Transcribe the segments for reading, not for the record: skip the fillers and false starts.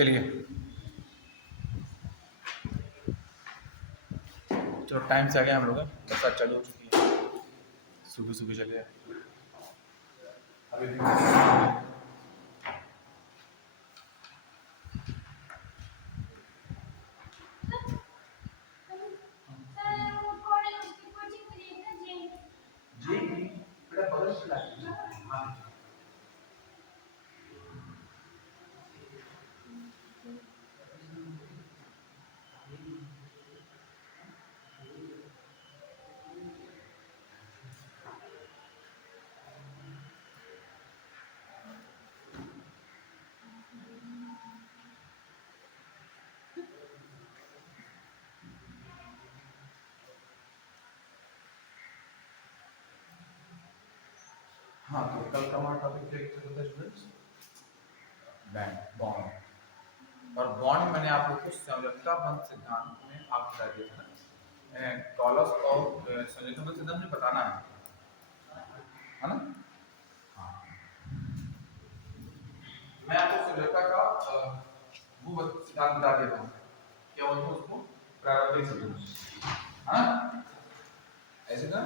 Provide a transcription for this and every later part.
चलिए, चलो टाइम से आ गए हम लोग। बरसात चालू हो चुकी है, सुबह सुबह चले अभी भी। जी बेटा बगल से लाइए। हाँ हाँ, तो कल का हमारा टॉपिक क्या था स्टूडेंट्स? Bank bond. और बॉन्ड मैंने आप लोग को संयोजकता बंध सिद्धांत में आप बता दिया था। टॉलस और संयोजकता बंध सिद्धांत में बताना है ना? हाँ, मैं आपको संयोजकता का वो सिद्धांत बता देता हूँ। क्या बोलते हैं उसको? प्रारंभिक सिद्धांत। हाँ, ऐसे ना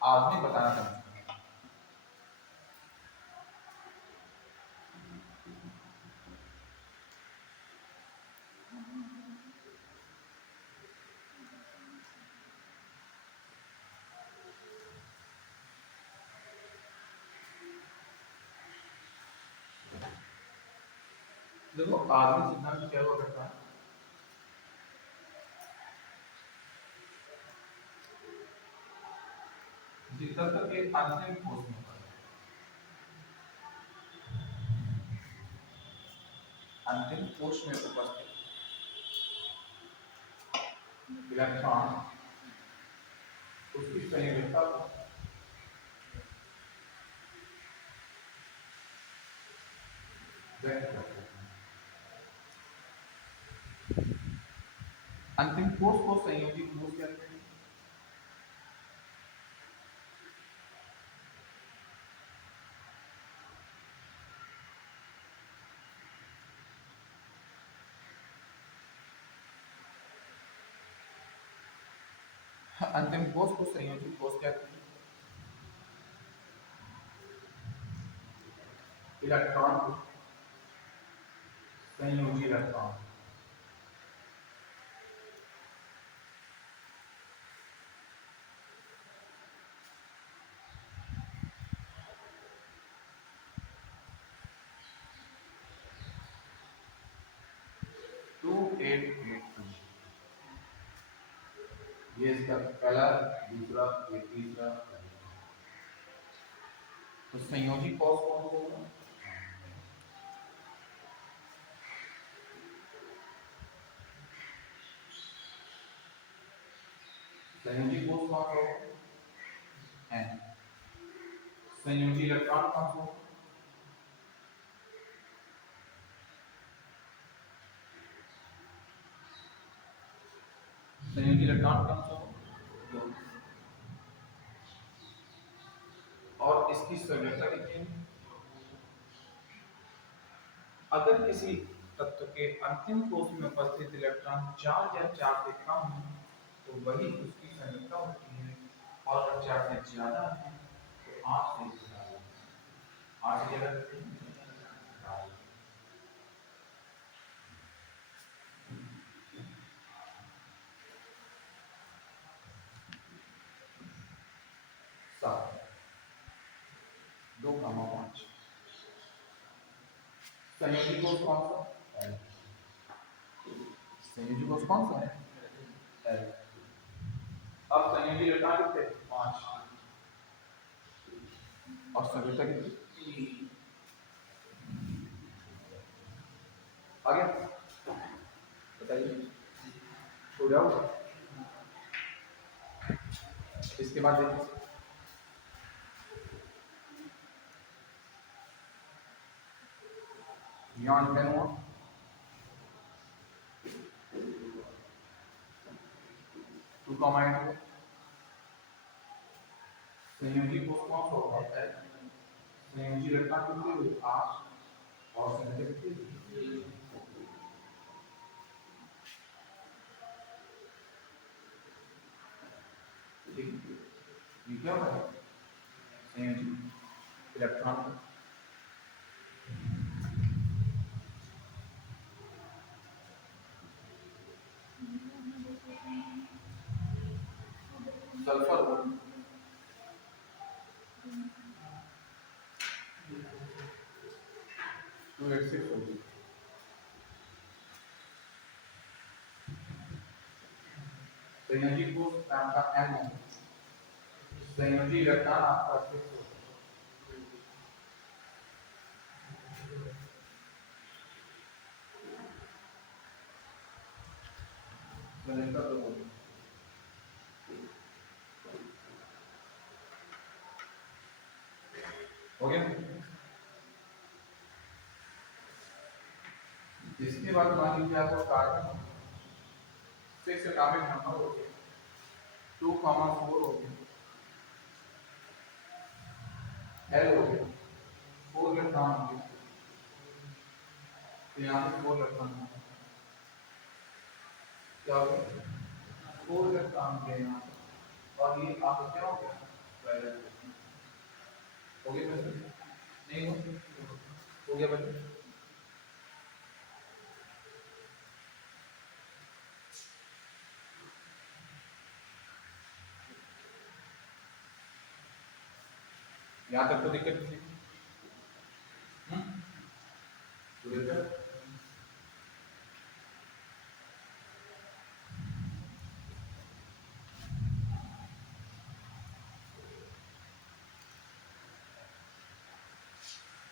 आदमी बताना था। देखो आदमी सिद्धांत क्या हुआ करता है? जितना तक एक अंतिम ठोस में होता है, अंतिम ठोस में उपस्थित इलेक्ट्रॉन उसकी संयोजकता को व्यक्त करते हैं। अंतिम ठोस को संयोजी ठोस कहते हैं। अंतिम ठोस को संयोजी ठोस कहते हैं। इलेक्ट्रॉन को संयोजी इलेक्ट्रॉन, टू एट इलेक्ट्रॉन, ये इसका पहला, दूसरा, ये तीसरा। तो संयोजी ठोस कौन होगा? संयोजी ठोस कौन होगा? एन। संयोजी इलेक्ट्रॉन कौन सा होगा? संयोजी इलेक्ट्रॉन कौन सा होगा? और इसकी संयोजकता कितनी है? अगर किसी तत्व के अंतिम ठोस में उपस्थित इलेक्ट्रॉन 4 या 4 से कम है तो वही उसकी संयोजकता होती है, और अगर 4 से ज्यादा है तो 8 से ज्यादा, 8 से ज्यादा कितनी? सात, 2,5। संयोजी कोष कौन सा? एल। संयोजी कोष कौन सा है? एल। अब संयोजी इलेक्ट्रॉन कितने? 5। और संयोजकता कितनी? आ गया? बताइए, हो जाओ। इसके बाद देखिए, यहाँ 10 हुआ, टू का माइंड हो। संयोजी कोष कौन सा होगा? एल। संयोजी इलेक्ट्रॉन कितने हुए? 8। और संयोजक कितने? ये क्या होता है? संयोजी इलेक्ट्रॉन सल्फर 286 होगी। संयोजी को आपका एन है, संयोजी इलेक्ट्रॉन आपका 6 हो गया। इसके बाद मान लीजिए आपको कार्बन 6 एटॉमिक नंबर हो गया, 2,4 हो गया, एल हो गया, 4 इलेक्ट्रॉन हो गया, तो यहाँ पे 4 इलेक्ट्रॉन हो गया, क्या हो गया? 4 इलेक्ट्रॉन हो गया यहाँ पे, और ये आपका क्या हो गया? 12 हो गया बच्चे? नहीं हो गया बच्चे? यहाँ तक तो दिक्कत नहीं? पूरे तक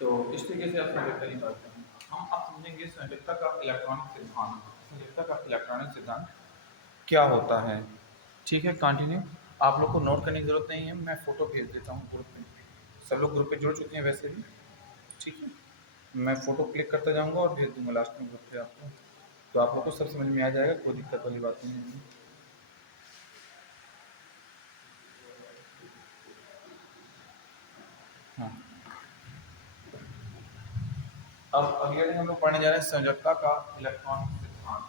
तो इस तरीके से आप संयोजकता नहीं पाते हैं। हम अब समझेंगे संयोजकता का इलेक्ट्रॉनिक सिद्धांत। संयोजकता का इलेक्ट्रॉनिक सिद्धांत क्या होता है? ठीक है, कंटिन्यू। आप लोग को नोट करने की जरूरत नहीं है, मैं फोटो भेज देता हूँ ग्रुप में। सब लोग ग्रुप पे जुड़ चुके हैं वैसे भी, ठीक है। मैं फोटो क्लिक करता जाऊँगा और भेज दूंगा लास्ट में ग्रुप पे आपको, तो आप लोग को सब समझ में आ जाएगा, कोई दिक्कत वाली बात नहीं है। हाँ, अब अगले हम लोग पढ़ने जा रहे हैं संयोजकता का इलेक्ट्रॉनिक सिद्धांत।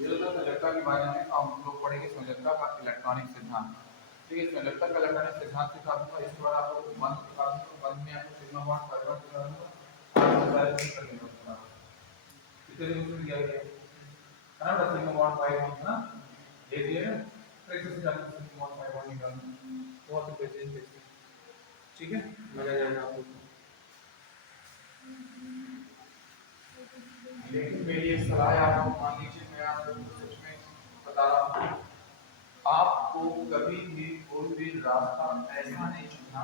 ये जो संयोजकता के बारे में हम लोग पढ़ेंगे, संयोजकता का इलेक्ट्रॉनिक सिद्धांत। ठीक है, संयोजकता का इलेक्ट्रॉनिक सिद्धांत सिखा दूंगा, इसके बाद आप लोग बंद सिखा दूंगा, बंद में आपको सिग्मा बॉन्ड फाइबर सिखा दूंगा, आपको सारे चीज करने को इतने दिन में दिया गया है ना, सिग्मा बॉन्ड फाइबर है ना, ये दिया है, फिर से जाकर सिग्मा बॉन्ड फाइबर निकालना बहुत ही बेहतरीन तरीके से, ठीक है, मजा आ जाएगा आपको। लेकिन मेरी एक सलाह है आपको, मान लीजिए मैं आपको सच में बता रहा हूँ, आपको कभी भी कोई भी रास्ता ऐसा नहीं चुनना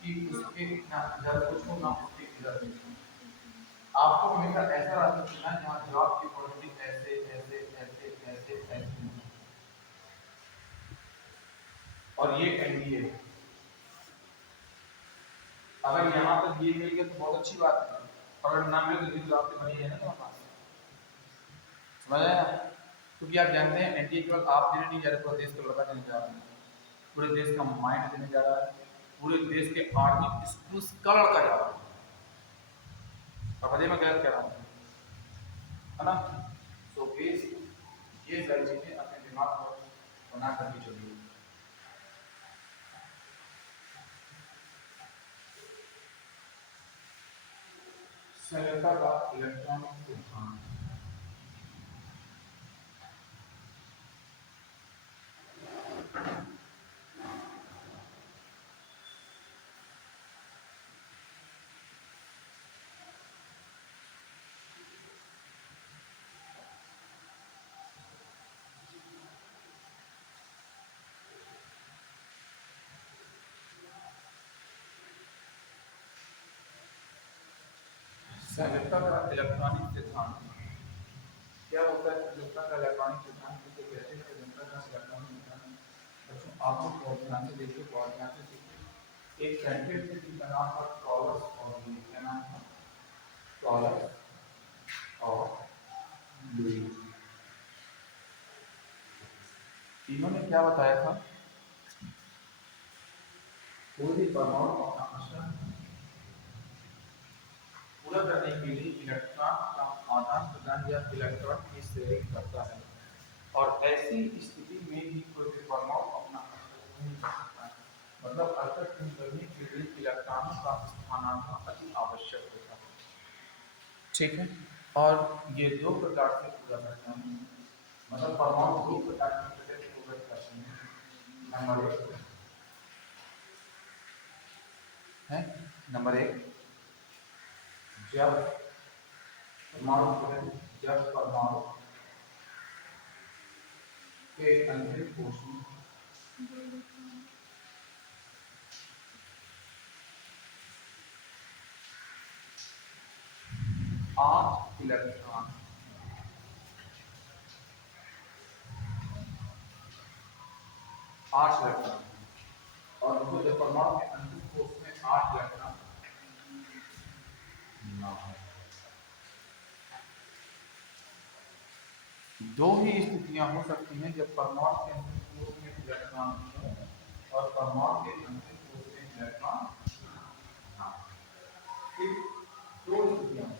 कि उसके ना इधर कुछ हो ना उसके इधर कुछ हो। आपको हमेशा ऐसा रास्ता चुनना जहाँ जॉब की प्रोबेबिलिटी ऐसे ऐसे ऐसे ऐसे ऐसे हो। और ये एनडीए, अगर यहाँ तक ये मिल गया तो बहुत अच्छी बात है, अगर ना मिले तो जॉब तो बनी है ना तुम्हारे पास, समझ आया? क्योंकि आप जानते हैं एनडीए केवल आप देने नहीं जा रहे, पूरे देश का लड़का देने जा रहे हैं, पूरे देश का माइंड देने जा रहा है, पूरे देश के आर्मी स्कूल्स का लड़का जा रहा है। और बताइए मैं गलत कह रहा हूँ, है ना? तो प्लीज ये सारी चीजें अपने दिमाग पर बना करके चलिए। संयोजकता का इलेक्ट्रॉनिक सिद्धांत, संयोजकता का इलेक्ट्रॉनिक सिद्धांत क्या होता है? संयोजकता का इलेक्ट्रॉनिक सिद्धांत किसे कहते हैं? संयोजकता का इलेक्ट्रॉनिक सिद्धांत बच्चों आप लोग बहुत ध्यान से देखिए, बहुत ध्यान से देखिए। एक सेंटेंस है जिसका नाम था टॉलस और लुई, क्या नाम था? टॉलस और लुई। इन्होंने क्या बताया था? कोई भी परमाणु अपना मिश्रण पूरा करने के लिए इलेक्ट्रॉन का आदान प्रदान या इलेक्ट्रॉन की शेयरिंग करता है, और ऐसी स्थिति में ही कोई भी परमाणु अपना मिश्रण नहीं कर सकता है। इलेक्ट्रॉन का स्थानांतरण अति आवश्यक होता है। ठीक है, और ये दो प्रकार से पूरा करते हैं, मतलब परमाणु दो प्रकार की प्रोडक्ट पूरा करते हैं। नंबर एक है, नंबर एक जब परमाणु जब परमाणु के अंतिम कोश में 8 इलेक्ट्रॉन और उनको जब परमाणु के अंतिम कोश में 8 इलेक्ट्रॉन ना हो। दो ही स्थितियां हो सकती हैं जब परमाणु के अंतिम कोश में इलेक्ट्रॉन हो और परमाणु के अंतिम कोश में इलेक्ट्रॉन ना हो। दो स्थितियां हो।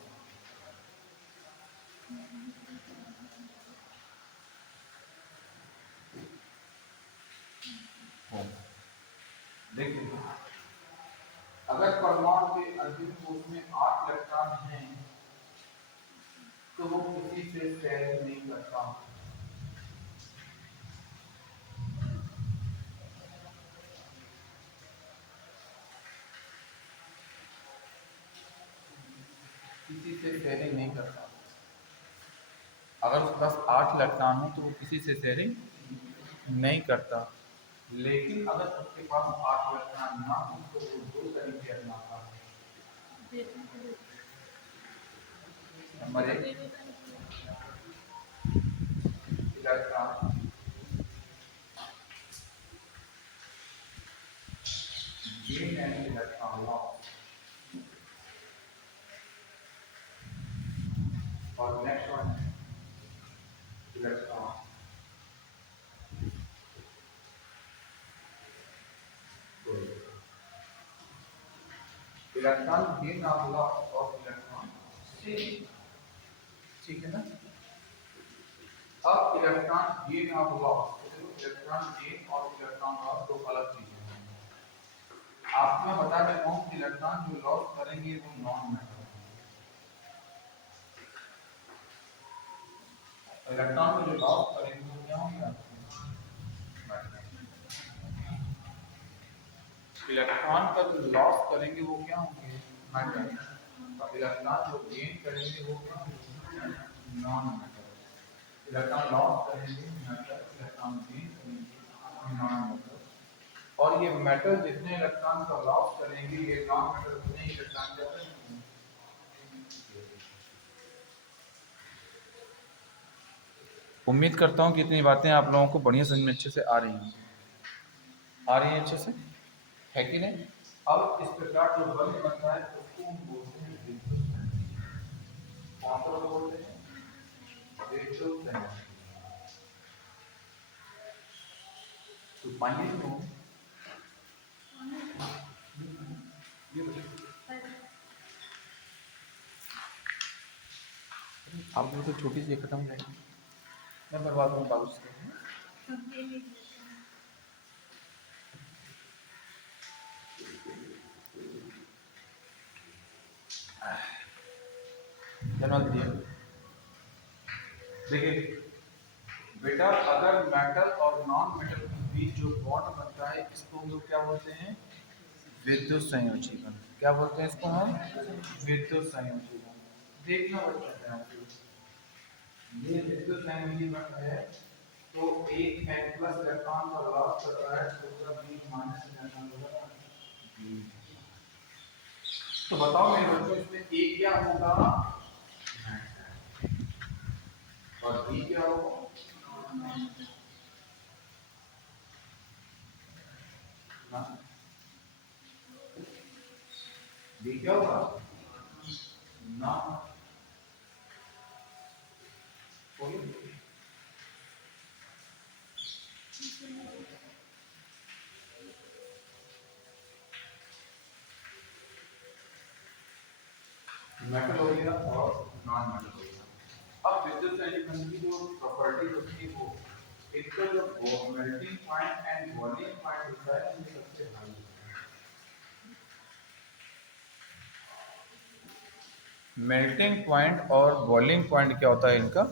देखिए, अगर परमाणु के अंतिम कोश में 8 इलेक्ट्रॉन हैं तो वो किसी से शेयर नहीं करता। किसी से शेयरिंग नहीं करता। अगर उसके पास 8 इलेक्ट्रॉन हो तो वो किसी से शेयरिंग नहीं करता। लेकिन अगर उसके पास 8 इलेक्ट्रॉन ना हो तो वो दो तरीके अपनाता है। नंबर एक, electron gain and electron loss, और नेक्स्ट वन है इलेक्ट्रॉन गेन और लॉस ऑफ इलेक्ट्रॉन। ठीक है ना। अब इलेक्ट्रॉन गेन और लॉस, इलेक्ट्रॉन गेन और इलेक्ट्रॉन लॉस दो अलग चीजें हैं। आपको मैं बता देता हूँ कि इलेक्ट्रॉन जो लॉस करेंगे वो नॉन मेटल, इलेक्ट्रॉन को जो लॉस करेंगे वो क्या होंगे? इलेक्ट्रॉन का जो लॉस करेंगे वो क्या होंगे? मेटल। और इलेक्ट्रॉन जो गेन करेंगे वो क्या होंगे? Non metal. इलेक्ट्रॉन लॉस करेंगे मेटल, इलेक्ट्रॉन गेन करेंगे नॉन मेटल। और ये मेटल जितने इलेक्ट्रॉन का लॉस करेंगे ये नॉन मेटल उतने इलेक्ट्रॉन क्या करेंगे? उम्मीद करता हूँ कि इतनी बातें आप लोगों को बढ़िया समझ में अच्छे से आ रही हैं। आ रही है अच्छे से, है कि नहीं? अब इस प्रकार जो बल बनता है उसको हम बोलते हैं विद्युत संयोजन। कौन सा बल बोलते हैं? विद्युत संयोजन। तो पानी तो आप लोग तो छोटी सी खत्म हो जाएगी, मैं बर्बाद में बालू से जनरल दिया। देखिए बेटा, अगर मेटल और नॉन मेटल के बीच जो बॉन्ड बनता है इसको हम लोग क्या बोलते हैं? विद्युत संयोजी बंध। क्या बोलते हैं इसको हम? विद्युत संयोजी बंध। देखना बच्चा, ये विद्युत संयोजी बंध है तो एक N प्लस इलेक्ट्रॉन का लॉस कर रहा है, दूसरा B माइनस इलेक्ट्रॉन होगा। तो बताओ मेरे बच्चों, इसमें A क्या होगा और B क्या होगा? B क्या होगा? ना मेटल हो गया और नॉन मेटल हो गया। अब विद्युत संयोजन की जो प्रॉपर्टी होती है वो एक तो जो melting point and boiling point होता है ये सबसे हाई होता है। मेल्टिंग पॉइंट और बॉइलिंग पॉइंट क्या होता है इनका?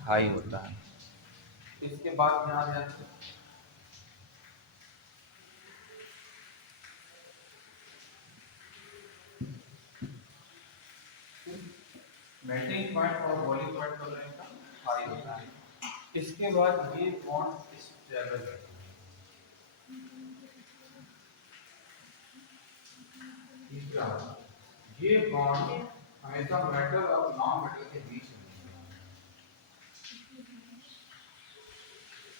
हाई होता है। इसके बाद यहाँ ध्यान से मेल्टिंग पॉइंट और बॉइलिंग पॉइंट दोनों इनका हाई होता है। इसके बाद ये बॉन्ड स्टेबल है। तीसरा, ये बॉन्ड हमेशा मेटल और नॉन मेटल के बीच में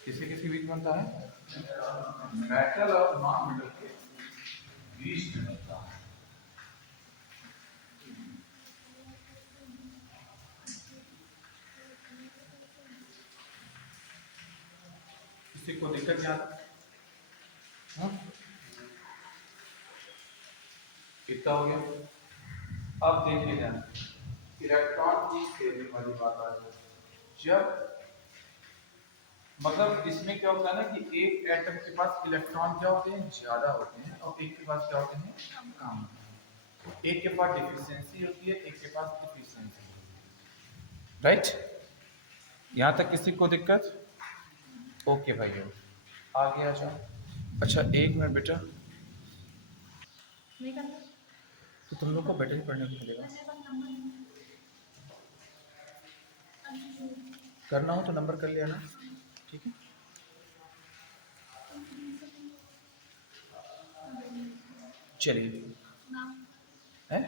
किसी किसी बीच बनता है, मेटल और नॉन मेटल के बीच में बनता है। किसी को दिक्कत क्या? हाँ, कितना हो गया? अब देखिए ध्यान, इलेक्ट्रॉन की शेयरिंग वाली बात आ रही है। जब मतलब इसमें क्या होता है ना कि एक एटम के पास इलेक्ट्रॉन क्या होते हैं, ज्यादा होते हैं, और एक के पास क्या होते हैं, कम। एक के पास डिफिशियंसी होती है, एक के पास डिफिशियंसी होती है। राइट, यहाँ तक किसी को दिक्कत? ओके भाइयों, आगे आ जाओ। अच्छा एक मिनट बेटा, नहीं करना तो तुम लोग को बेटर ही पढ़ने को मिलेगा। करना हो तो नंबर कर लिया ना, ठीक है। चलिए, है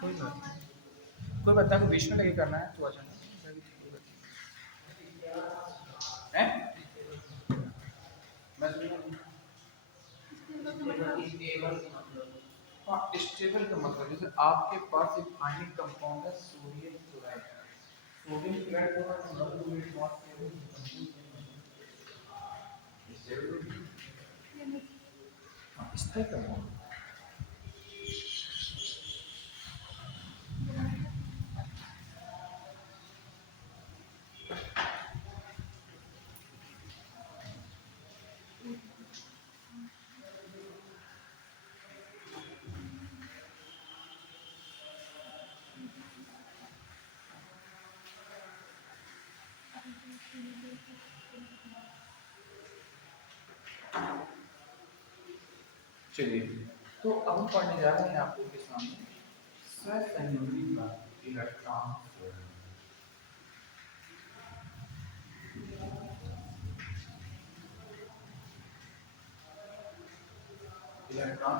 कोई बात नहीं, कोई बात नहीं, बीच में लगे करना है तो आ जाना है। मैं हाँ, स्टेबल का मतलब जैसे आपके पास एक आयनिक कंपाउंड है सोडियम क्लोराइड। सोडियम क्लोराइड को हम डब्ल्यू में बात करें स्थिर कंपाउंड। चलिए, तो अब हम पढ़ने जा रहे हैं आपके सामने सहसंयोजी का इलेक्ट्रॉन इलेक्ट्रॉन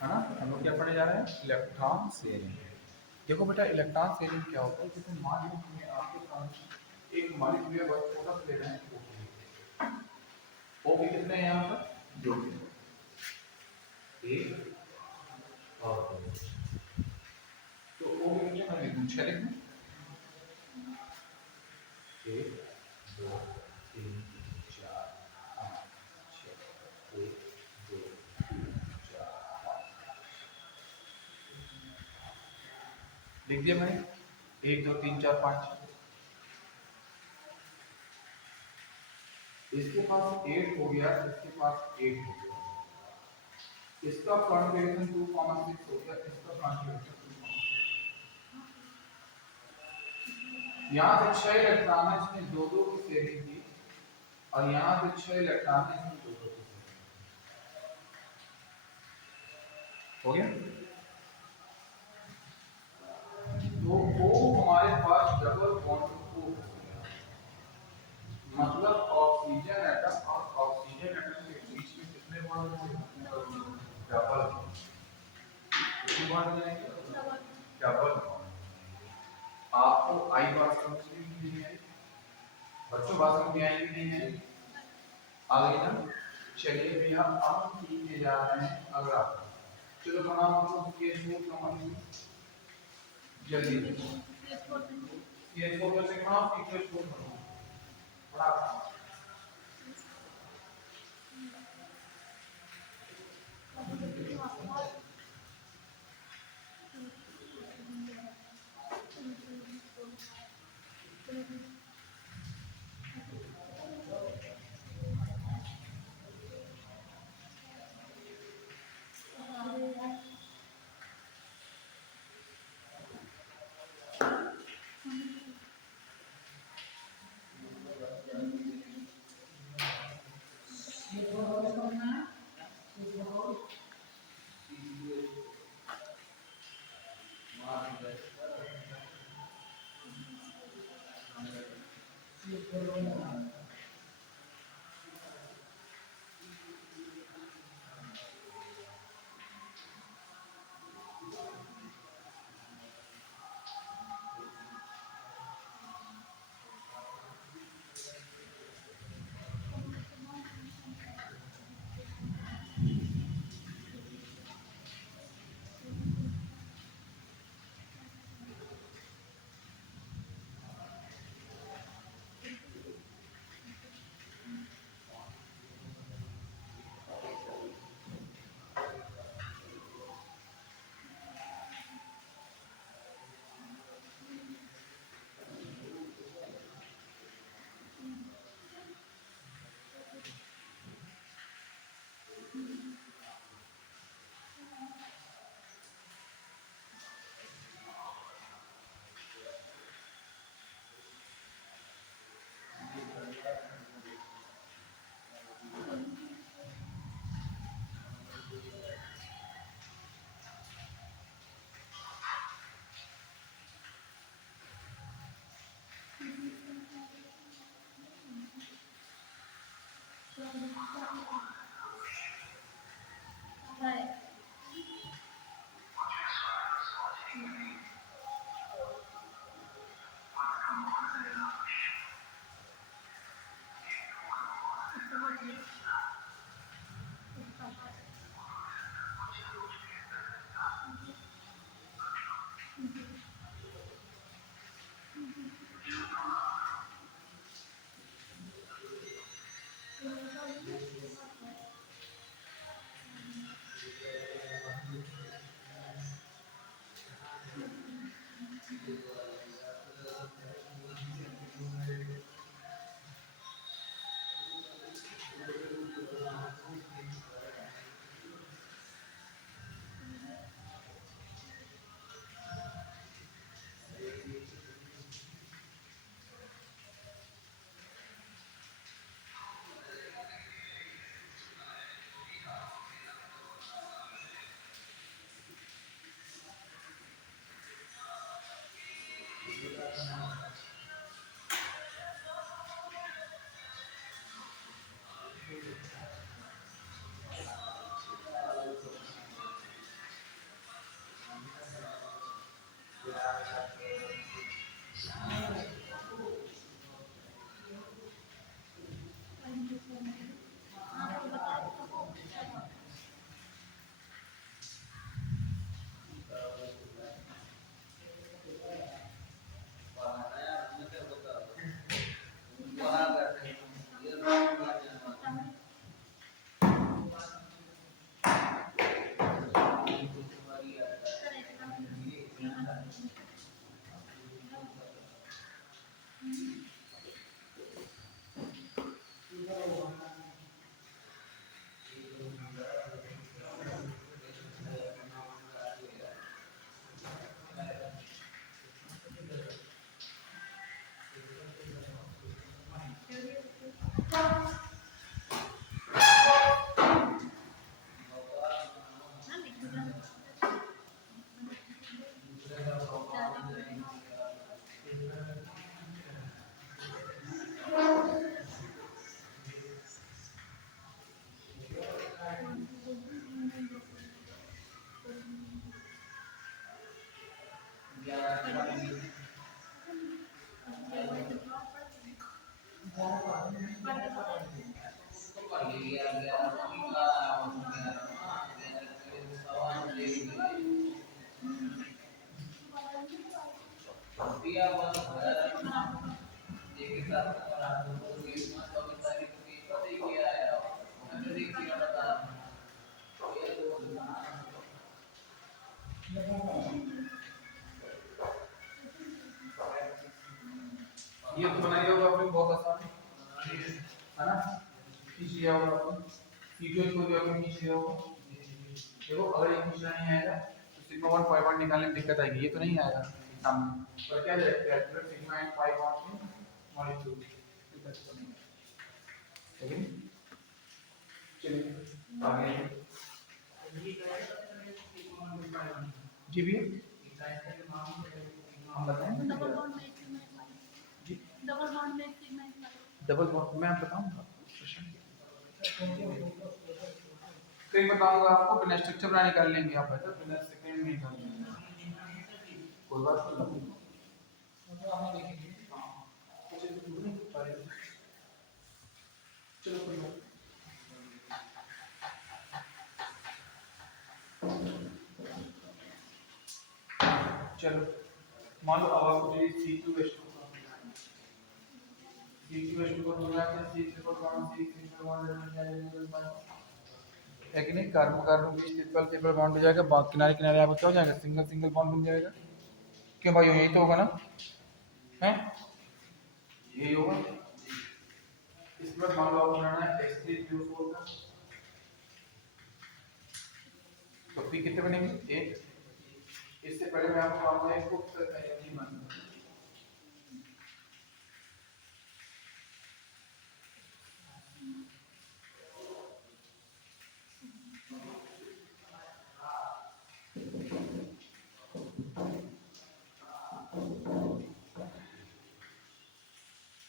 है ना। हम लोग क्या पढ़ने जा रहे हैं, इलेक्ट्रॉन शेयरिंग। देखो बेटा, इलेक्ट्रॉन शेयरिंग क्या होता है, जैसे मान लो हमें आपके पास एक मॉलिक्यूलर वर्क प्रोडक्ट लेना है। ओ भी कितने हैं यहाँ पर, दो, एक और दो। तो ओ भी कितने हैं, लिखूं छह लिखूं, एक दो तीन चार पाँच छः, एक दो तीन चार पाँच, लिख दिया मैंने, एक दो तीन चार पाँच। इसके पास 8 हो गया, इसके पास 8 हो गया, इसका कॉन्फ़िगरेशन 2,6 हो गया, इसका कॉन्फ़िगरेशन 2,6। यहाँ पे 6 इलेक्ट्रॉन है, इसमें दो दो की शेयरिंग की, और यहाँ पे 6 इलेक्ट्रॉन है, इसमें दो दो की हो गया। तो वो हमारे पास डबल बॉन्ड को हो गया, मतलब ऑक्सीजन एटम और ऑक्सीजन एटम के बीच में कितने बॉन्ड होंगे, डबल बॉन्ड। कितने बॉन्ड मिलेंगे, डबल बॉन्ड। आपको आई बात समझ में नहीं आई, बच्चों बात समझ में आई कि नहीं आई, आ गई ना। चलिए भैया, अब हम सीखने जा रहे हैं अगला। चलो बनाओ हम केस को समझ जल्दी केस को कैसे बनाओ, केस को बनाओ बड़ा ये तो बनाई होगा आपने बहुत आसान है ना। खींच लिया होगा आपने, इक्वेशन को भी आपने खींच लिया होगा। देखो अगर ये खींचना नहीं आएगा तो सिग्मा 1 फाई 1 निकालने में दिक्कत आएगी, ये तो नहीं आएगा सामने पर क्या जाएगा calculate sigma and phi 1 molecule दिक्कत तो नहीं है। लेकिन आगे जी भैया हम बताएं जी डबल बॉन्ड मैं बताऊंगा फिर बताऊंगा आपको बिना स्ट्रक्चर बना निकाल लेंगे आप ऐसा बिना सेकंड में निकाल लेंगे कोई बात नहीं चलो कोई बात चलो मान लो अब आपको चाहिए C2 वेस्ट C2 वेस्ट को मिला के C3 को कौन सी ट्रिपल बॉन्ड मिल जाएगा है कि नहीं कार्बन कार्बन बीच ट्रिपल ट्रिपल बॉन्ड हो जाएगा बाकी किनारे किनारे आपको क्या हो जाएगा सिंगल सिंगल बॉन्ड बन जाएगा क्यों भाई यही तो होगा ना हैं यही होगा इसके बाद मान लो आपको बनाना है H3PO4 का तो P कितने बनेंगे एक इससे पहले मैं आपको मानूंगा एक को एनर्जी मानूंगा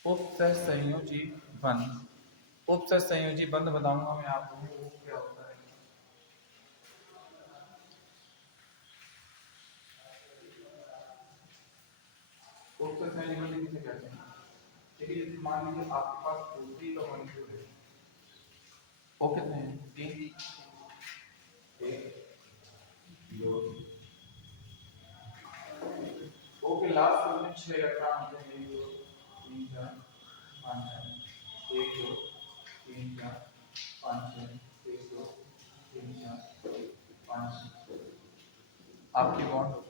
उपसह संयोजी बंध उपसह संयोजी बंध बताऊंगा मैं आपको वो क्या होता है उपसह संयोजी बंध किसे कहते हैं ठीक है जैसे मान लीजिए आपके पास दूसरी का मॉलिक्यूल है वो कितने हैं तीन एक दो ओके लास्ट में 6 इलेक्ट्रॉन होते हैं 1 2 3 4 5 6 1 2 3 4 5 6 1 2 3 4 5 आपके बॉन्ड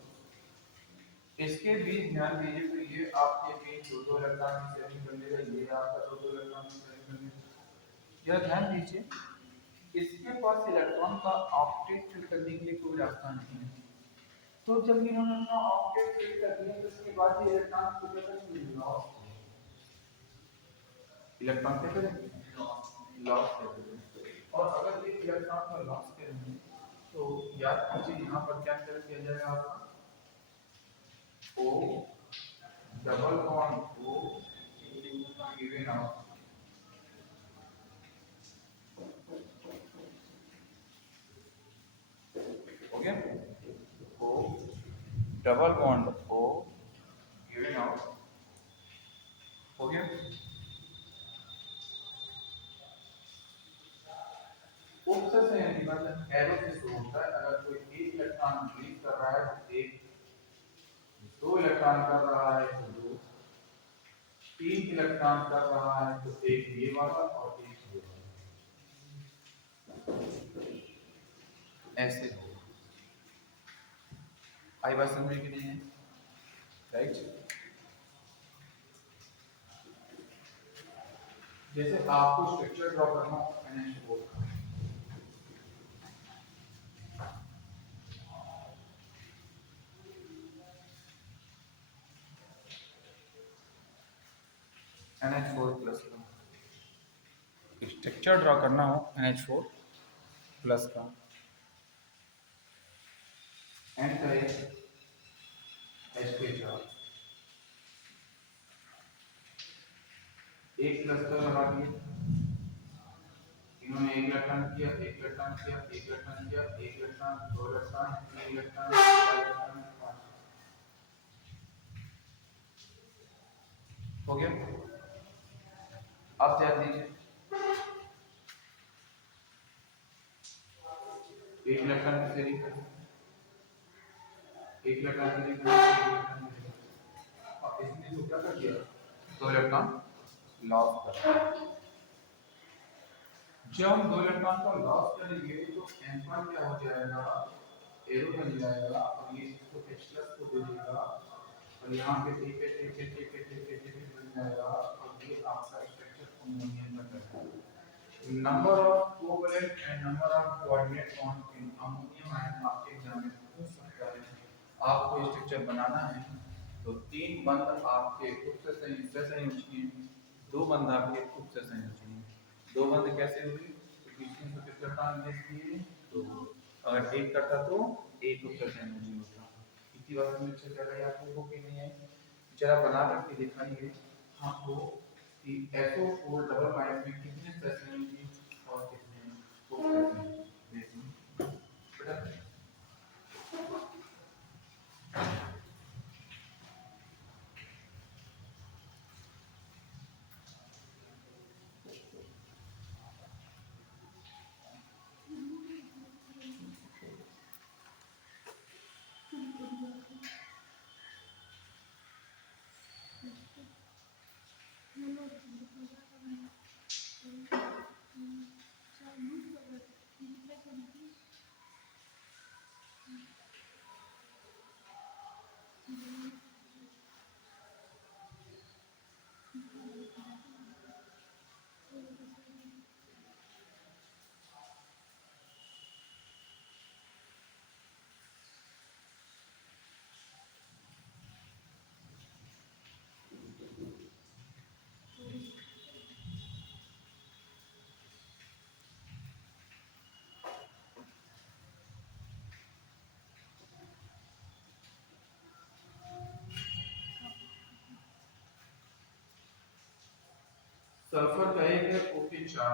इसके बीच ध्यान दीजिए तो ये आपके बीच दो दो इलेक्ट्रॉन की शेयरिंग कर लेगा ये आपका दो दो इलेक्ट्रॉन की शेयरिंग कर लेगा जरा ध्यान दीजिए इसके पास इलेक्ट्रॉन का ऑक्टेट फिल करने के लिए कोई रास्ता नहीं है तो जब इन्होंने अपना ऑक्टेट फिल कर दिया तो उसके बाद ये इलेक्ट्रॉन को कितना मिलेगा इलेक्ट्रॉन क्या करेंगे लॉस करेंगे और अगर ये इलेक्ट्रॉन का लॉस करेंगे तो याद कीजिए यहाँ पर क्या किया जाएगा आपका O double bond O given out okay O double bond O given out हो गया उपसर्ग से यानी मतलब एरो से शुरू होता है अगर कोई एक इलेक्ट्रॉन रिलीज कर रहा है तो एक दो इलेक्ट्रॉन कर रहा है तो दो तीन इलेक्ट्रॉन कर रहा है तो एक ये वाला और एक ये वाला ऐसे आई बात समझ में कि नहीं है राइट जैसे आपको स्ट्रक्चर ड्रॉ करना हो NH4 NH4 प्लस का स्ट्रक्चर ड्रॉ करना हो NH4 प्लस का N का एक H4 एक क्लस्टर लगा दिए इन्होंने एक इलेक्ट्रॉन किया एक इलेक्ट्रॉन किया एक इलेक्ट्रॉन किया एक इलेक्ट्रॉन दो इलेक्ट्रॉन तीन इलेक्ट्रॉन चार इलेक्ट्रॉन पांच हो गया अब ध्यान दीजिए एक इलेक्ट्रॉन की शेयरिंग कर एक इलेक्ट्रॉन की शेयरिंग और इसने तो क्या कर दिया दो इलेक्ट्रॉन लॉस कर जब हम दो इलेक्ट्रॉन का लॉस करेंगे तो n1 क्या हो जाएगा एरो बन जाएगा और ये इसको H+ को दे देगा और यहाँ पे ठीक बन जाएगा और ये आपका स्ट्रक्चर अमोनियम का है number of covalent and number of coordinate bond in ammonium ion आपके एग्जाम में पूछ सकता है आपको स्ट्रक्चर बनाना है तो तीन बंध आपके उपसर्ग संयोजी दो बंध आपके उपसर्ग संयोजी दो बंध कैसे हुए इसमें से कितना टाइम वेस्ट किए? तो अगर एक करता तो एक प्लस एनर्जी होता। कितनी बार मिक्सचर कर रहे हैं आप लोगों के नहीं है, जरा बना करके दिखाइए आपको कि SO4 डबल बॉन्ड में कितने प्लस एनर्जी और कितने को प्लस एनर्जी बेटा। सल्फर का एक है OH4,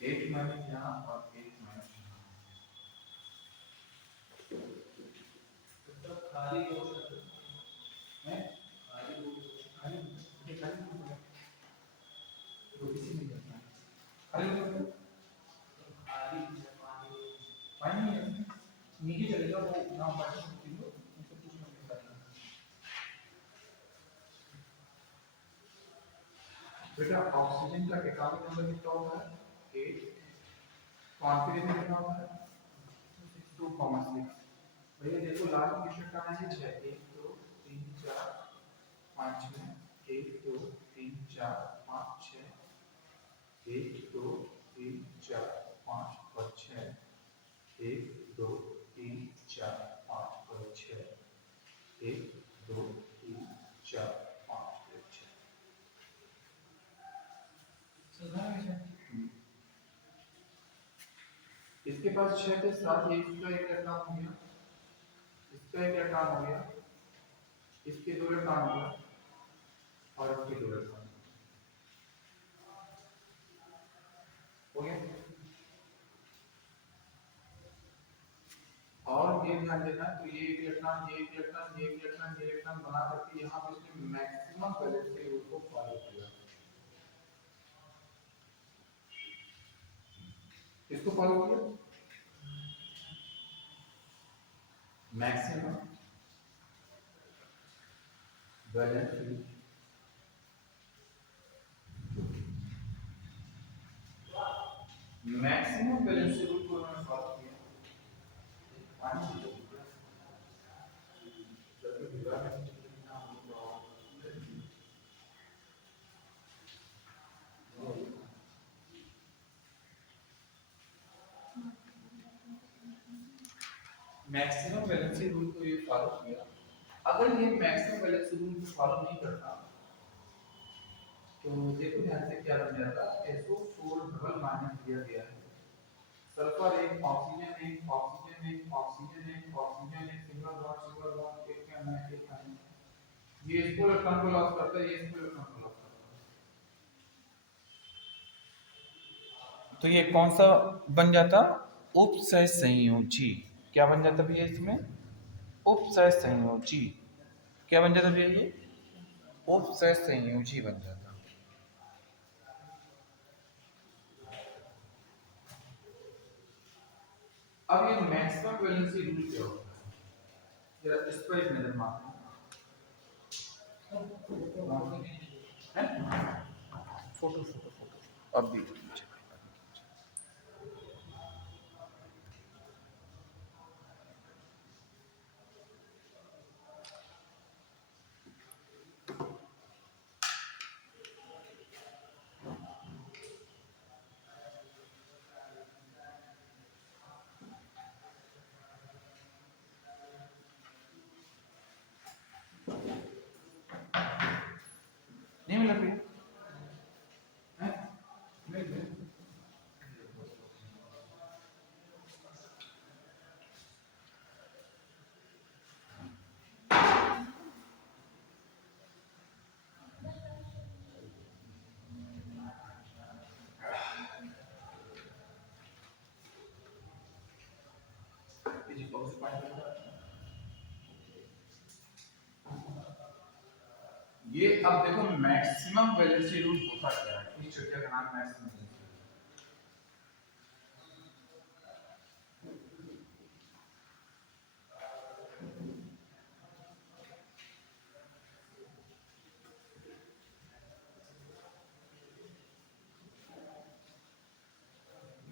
एक माइनस यहाँ और एक माइनस यहाँ, तो खाली हो सकता है, खाली हो खाली ये खाली हो सकता है, तो इसी में जाता है खाली हो सकता है, खाली पानी नहीं है नीचे चलेगा वो ना पानी पी लो उससे कुछ नहीं होता। बेटा ऑक्सीजन का एटॉमिक नंबर कितना होता है 8, कॉन्फिडेंस कितना होता है 2,6। भैया देखो लास्ट में किसका कहाँ है 6, 1 2 3 4 5 6, 1 2 3 4 5 6, 1 2 3 4 5 और 6, 1 2 3 4 5 और 6, 1 2 3 4 5 और 6। इसके पास 6 के साथ ये इसका एक इलेक्ट्रॉन हो गया, इसका एक इलेक्ट्रॉन हो गया, इसके 2 इलेक्ट्रॉन हो गया और इसके 2 इलेक्ट्रॉन हो गया। और ये ध्यान देना तो ये एक इलेक्ट्रॉन ये एक इलेक्ट्रॉन ये एक इलेक्ट्रॉन ये इलेक्ट्रॉन बना करके यहाँ पे इसने मैक्सिमम वैलेंसी रूल को फॉलो किया। इसको फॉलो किया maximum valency maximum valency rule को उन्होंने फॉलो किया। पानी की जब भी दीवार में मैक्सिमम वैलेंसी रूल को ये फॉलो किया। अगर ये मैक्सिमम वैलेंसी रूल को फॉलो नहीं करता तो देखो ध्यान से क्या बन जाता SO4 डबल माइनस दिया गया है, सल्फर एक ऑक्सीजन एक ऑक्सीजन एक ऑक्सीजन एक ऑक्सीजन एक सिंगल बॉन्ड एक क्या है एक है, ये इसको इलेक्ट्रॉन को लॉस करता है ये इसको इलेक्ट्रॉन को लॉस करता है, तो ये कौन सा बन जाता उपसय संयोजी। क्या बन जाता भैया इसमें उपसय संयोजी, क्या बन जाता भैया ये उपसय संयोजी बन जाता। अब ये मैक्सिमम वैलेंसी रूल क्या होता है जरा इस पर एक नजर मारते हैं। फोटो फोटो फोटो अब भी ये अब देखो मैक्सिमम वैलेंसी रूल होता क्या है, इस चर्चा का नाम मैक्सिमम वैलेंसी।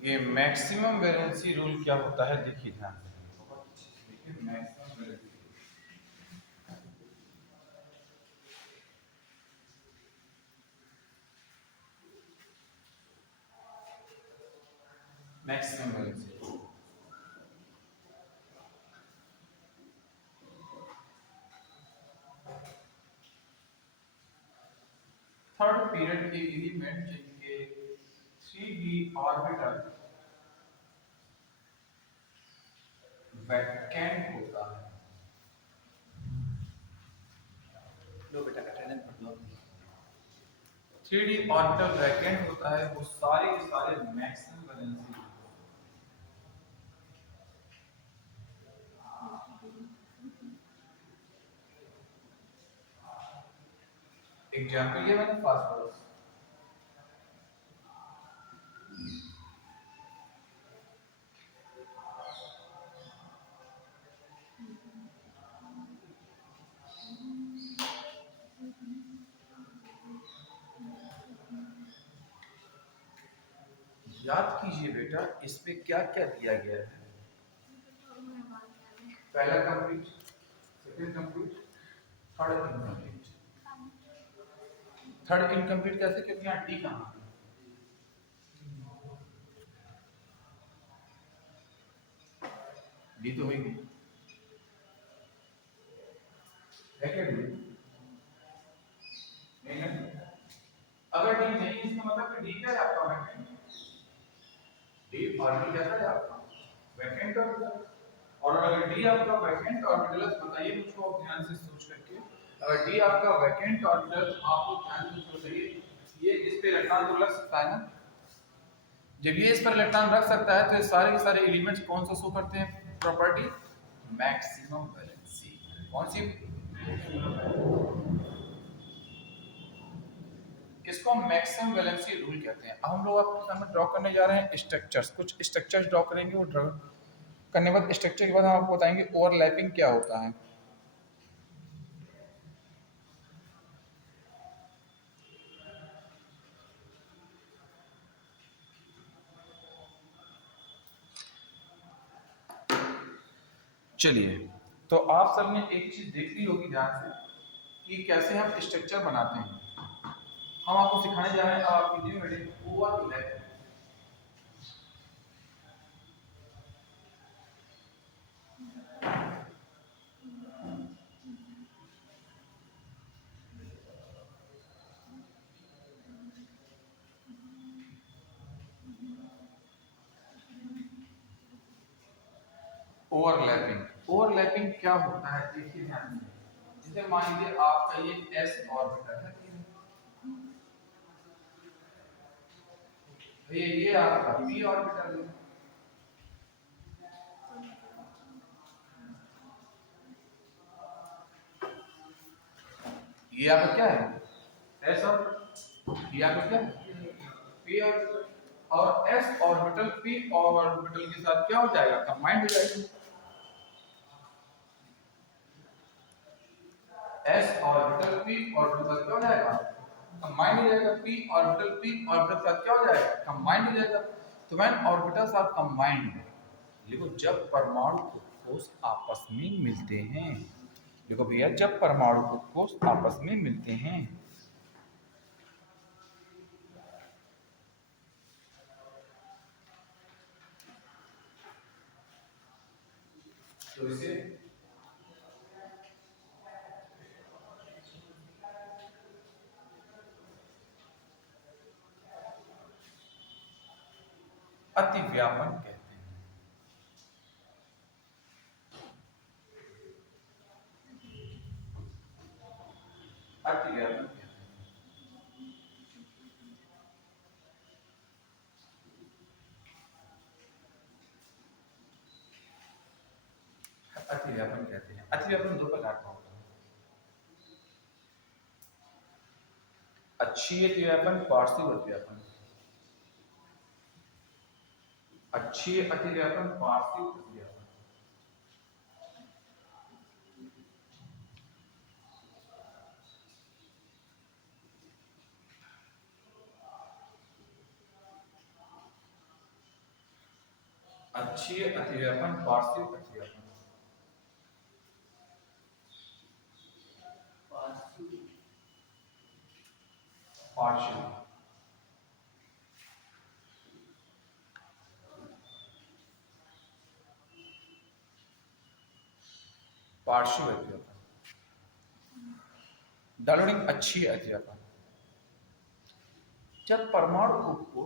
ये मैक्सिमम वैलेंसी रूल क्या होता है, देखिए ध्यान से देखिए maximum valency maximum valency third period के एलिमेंट जिनके 3d ऑर्बिटल वैकेंट होता है। लो बेटा अटेंडेंस भर दो। 3d ऑर्बिटल वैकेंट होता है, वो सारे के सारे मैक्सिमम वैलेंसी। एग्जांपल ये मैंने फास्फोरस, याद कीजिए बेटा इसमें क्या क्या दिया गया है। पहला complete, second complete, third incomplete. Third incomplete कैसे, क्योंकि यहाँ डी कहाँ है, डी तो हुई नहीं है क्या, डी नहीं है। अगर डी नहीं इसका मतलब कि डी क्या है आपका, वैकेंट। डी ऑर्बिटल कैसा है आपका, वैकेंट ऑर्बिटल। और अगर डी आपका वैकेंट ऑर्बिटल है तो बताइए मुझको ध्यान से सोच करके, अगर डी आपका वैकेंट ऑर्बिटल तो आपको ध्यान से बताइए ये इस पे इलेक्ट्रॉन तो लग सकता है ना। जब ये इस पर इलेक्ट्रॉन रख सकता है तो ये सारे के सारे एलिमेंट्स कौन सा शो करते हैं प्रॉपर्टी, मैक्सिमम वैलेंसी। कौन सी, किसको मैक्सिमम वैलेंसी रूल कहते हैं। अब हम लोग आपके सामने ड्रॉ करने जा रहे हैं स्ट्रक्चर्स, कुछ स्ट्रक्चर्स ड्रॉ करेंगे। वो ड्रॉ करने के बाद स्ट्रक्चर के बाद हम आपको बताएंगे ओवरलैपिंग क्या होता है। चलिए, तो आप सबने एक चीज देख ली होगी ध्यान से कि कैसे हम स्ट्रक्चर बनाते हैं। हम आपको सिखाने जा रहे हैं, अब आप कीजिए ओवरलैपिंग। ओवरलैपिंग, ओवरलैपिंग क्या होता है देखिए ध्यान से। जैसे मान लीजिए आपका ये एस ऑर्बिटल है, ये आपका पी ऑर्बिटल है, ये आपका क्या है एस ऑर्बिटल, ये आपका क्या है पी ऑर्बिटल। और एस ऑर्बिटल पी ऑर्बिटल के साथ क्या हो जाएगा, कंबाइंड हो जाएगा। एस ऑर्बिटल पी ऑर्बिटल का क्या हो जाएगा, कंबाइंड हो जाएगा। पी ऑर्बिटल पी ऑर्बिटल का क्या हो जाएगा, कंबाइंड हो जाएगा। तो व्हेन ऑर्बिटल्स आर कंबाइंड, देखो जब परमाणु कोष आपस में मिलते हैं, देखो भैया जब परमाणु कोष आपस में मिलते हैं तो इसे अतिव्यापन कहते हैं। अतिव्यापन कहते हैं। कहते हैं। अतिव्यापन दो प्रकार का होता है, अक्षीय अतिव्यापन, पार्श्विक अतिव्यापन। अक्षीय अतिव्यापन, पार्श्विक अतिव्यापन। अक्षीय अतिव्यापन, पार्श्विक अतिव्यापन। पार्श्विक पार्श्विक अतिव्यापन। डायलोडिक अक्षीय अतिव्यापन, जब परमाणु रूप को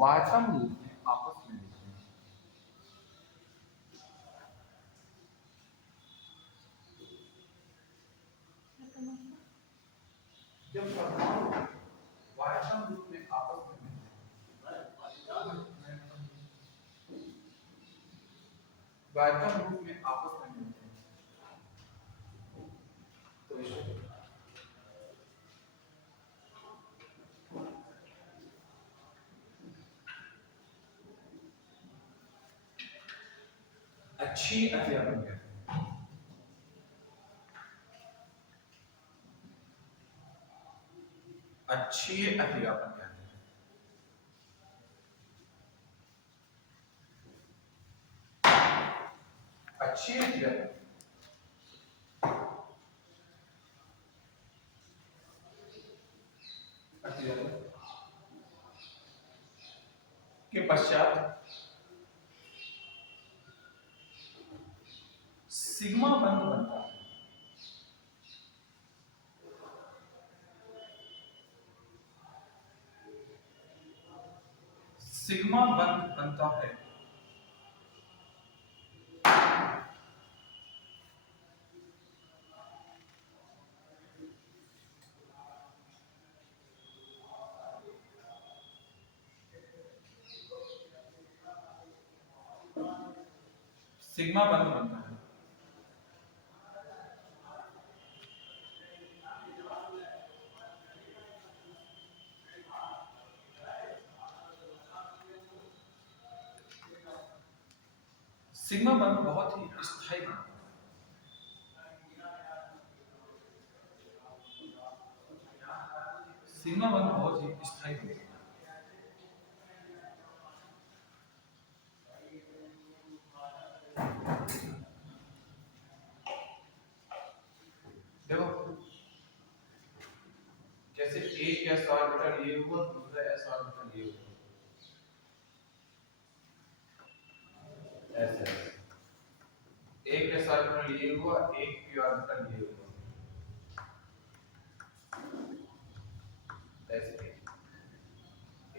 वायतम रूप में आपस में मिलते हैं। जब परमाणु वायतम रूप में आपस में मिलते हैं, वायतम रूप में आपस में मिलते हैं, तो अक्षीय अतिव्यापन कहते हैं। अक्षीय अतिव्यापन कहते हैं। अक्षीय अतिव्यापन के पश्चात सिग्मा बंध बनता है। सिग्मा बंध बनता है। सिग्मा बंध बनता है। सिग्मा बंध बहुत ही स्थायी बनता है। सिग्मा बंध बहुत ही स्थायी बनता है। देखो, जैसे एक s ऑर्बिटल ये हुआ, दूसरा s ऑर्बिटल ये हुआ, ऐसे एक s ऑर्बिटल ये हुआ, एक p ऑर्बिटल ये हुआ, ऐसे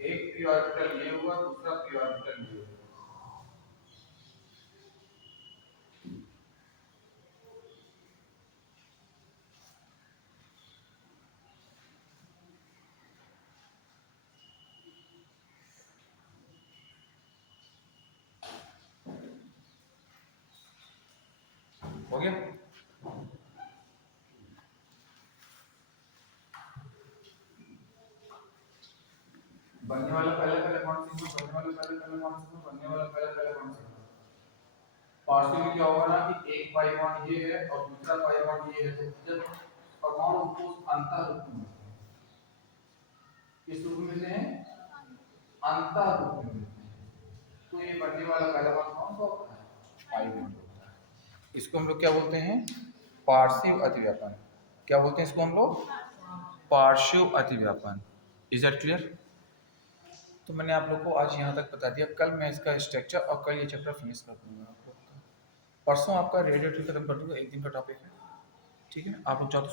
एक p ऑर्बिटल ये हुआ, दूसरा p ऑर्बिटल ये हुआ। हो गया? बनने वाला पहले पहले कौन सी, बनने वाला पहले पहले कौन सी, बनने वाला पहले पहले कौन सी। पार्शियल में क्या होगा ना कि एक पाई बॉन्ड ये है और दूसरा पाई बॉन्ड ये है, तो जब परमाणु को अंतर रूप में, किस रूप में मिलते हैं, अंतर रूप में मिलते हैं, तो ये बनने वाला पहला बॉन्ड कौन सा होता है, पाई बॉन्ड होता है। इसको हम लोग क्या बोलते हैं, पार्श्व अतिव्यापन। क्या बोलते हैं इसको हम लोग, पार्श्व अतिव्यापन। Is that clear? तो मैंने आप लोग को आज यहाँ तक बता दिया। कल मैं इसका स्ट्रक्चर और कल ये चैप्टर फिनिश कर दूंगा। परसों आपका रेडिएटिव खत्म कर दूंगा, एक दिन का टॉपिक है, ठीक है। आप लोग चाहो तो